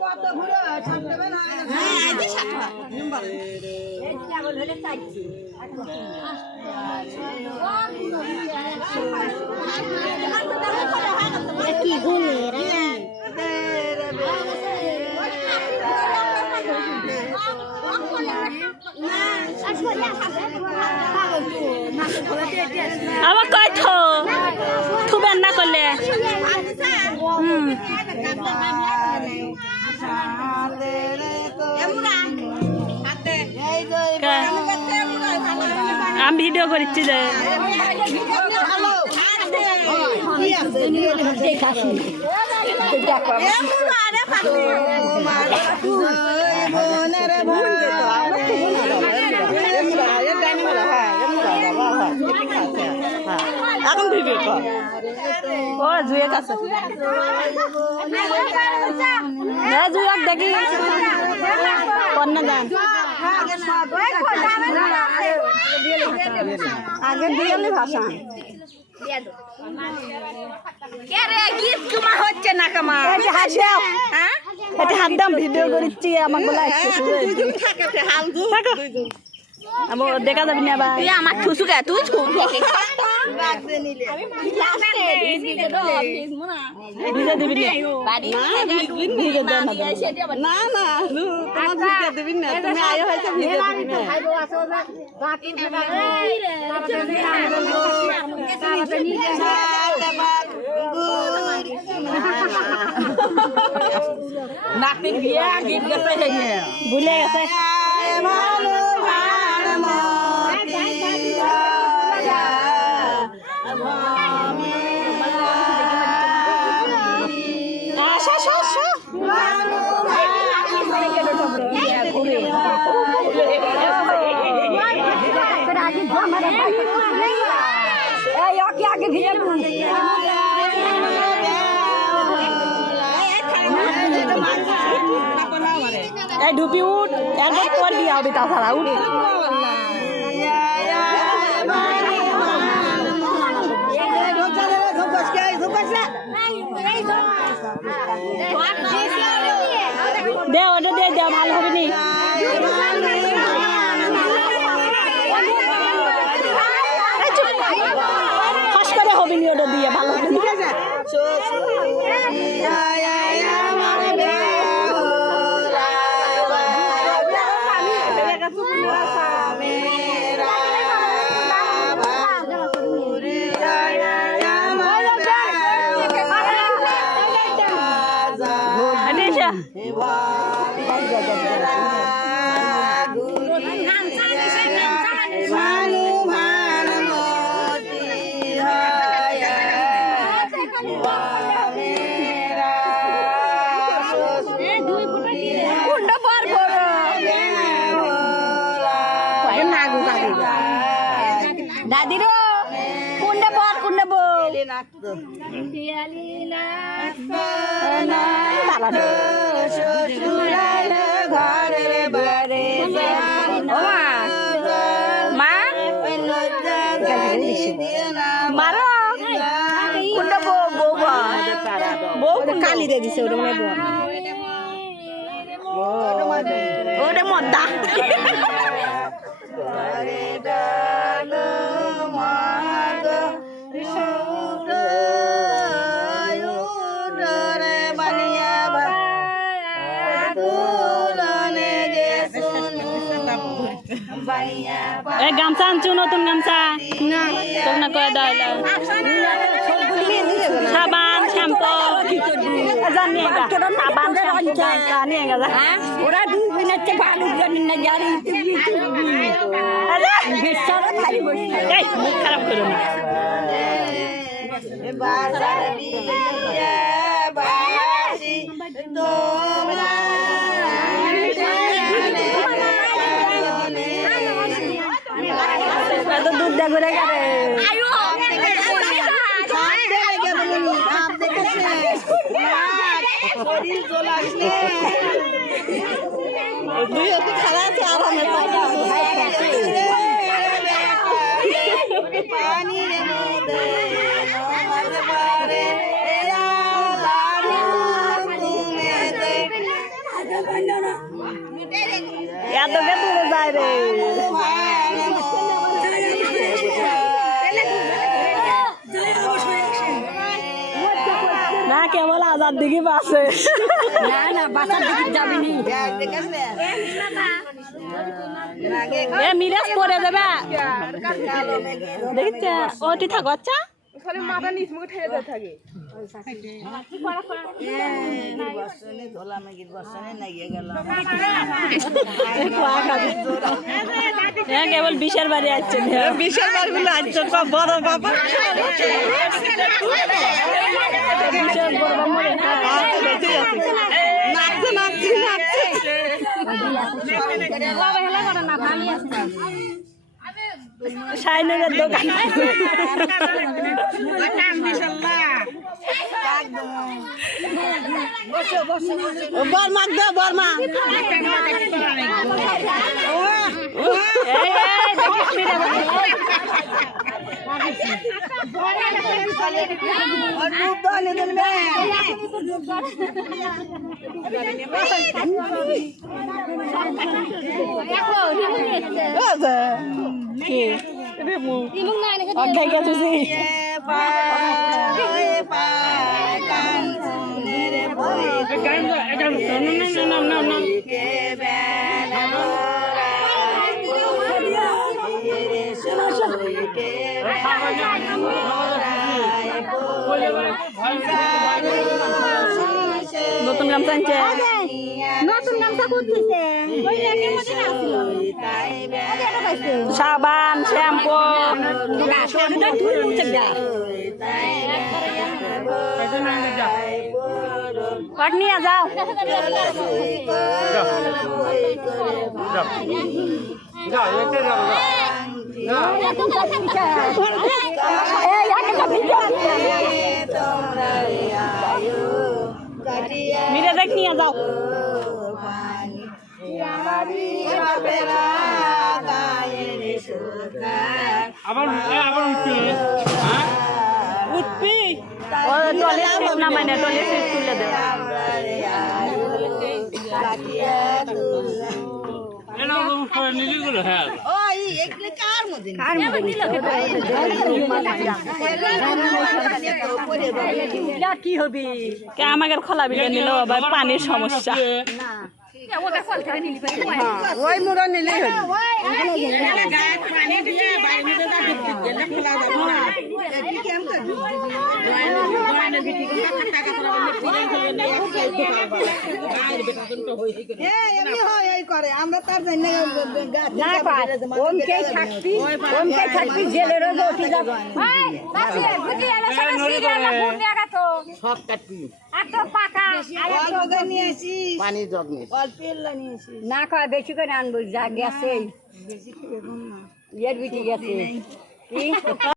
কত ঘুরে ছাড়তে না হ্যাঁ আইতে ছাড়া নাম্বার এই কেবল হলে চাইছি কি গুনে রে আমার কয় থুবেন না করলে আমি ভিডিও করছি যে এখন ভিডিও কর ও জুয়েক আছে জুয়েক দেখি কন্যা গান আগে দিয়ে ভাষা হচ্ছে না কামার এটা হাত দাম ভিডিও করছি আমার বলা দেখা যাবি না আবার আমার থুসু গে তুই ভিজা দিবি না না তোমার ভিজা দিবি না তুমি আয় হয়তো ভিজা দিবি না নাতির বিয়ে গীত গেছে ভুলে গেছে আগে ভিজে এই ঢুপি উঠ একবার তোর বিয়ে হবে তাছাড়া উঠ দে ওটা দিয়ে দেওয়া ভালো হবে নি ফাঁস করে হবে নি ওটা দিয়ে ভালো হবে নি দাদিরো কুন্ডে বল মা মারো কুন্ডে বউ কালি দিয়ে দিছে ওটা মনে ওটা মদ্দা গামছা আনছু নতুন গামছা তোর না কয়ে দাও সাবান শ্যাম্পু সাবান নিয়ে গেছে ওরা দুদিনের চেয়ে ভালো জানি না জানি মুখ খারাপ করো না দুধ দে ঘুরে গেলে এত কে দূরে যায় রে না কেবল আজাদ দিকে বাসে না বাসার দিকে যাবিনি মিরাজ পরে যাবে দেখছে ওটি থাকো আচ্ছা মাথা নিচ মুখে ঠেলে থাকে কেবল বিশের বাড়ি আসছেন বিশের বাড়ি গুলো আসছেন বড় বাবা শাইনের দোকান বর্মা দে বর্মা অর্ধেক গেছে নতুন গামছা আনছে নতুন গামছা করতেছে সাবান শ্যাম্পু কট নিয়ে যাও মিরে দেখ নিয়ে যাও উঠবি টয়লেট নামাই না টয়লেট তুলে দে কি হবি আমাকে খোলা বিলে নিল আবার পানির সমস্যা ওই মুড়া নিলেই আমরা তার থাকবি জেলের পানি জগ না খাওয়া বেশি করে আনবো যা গেছে এর বিটি গেছে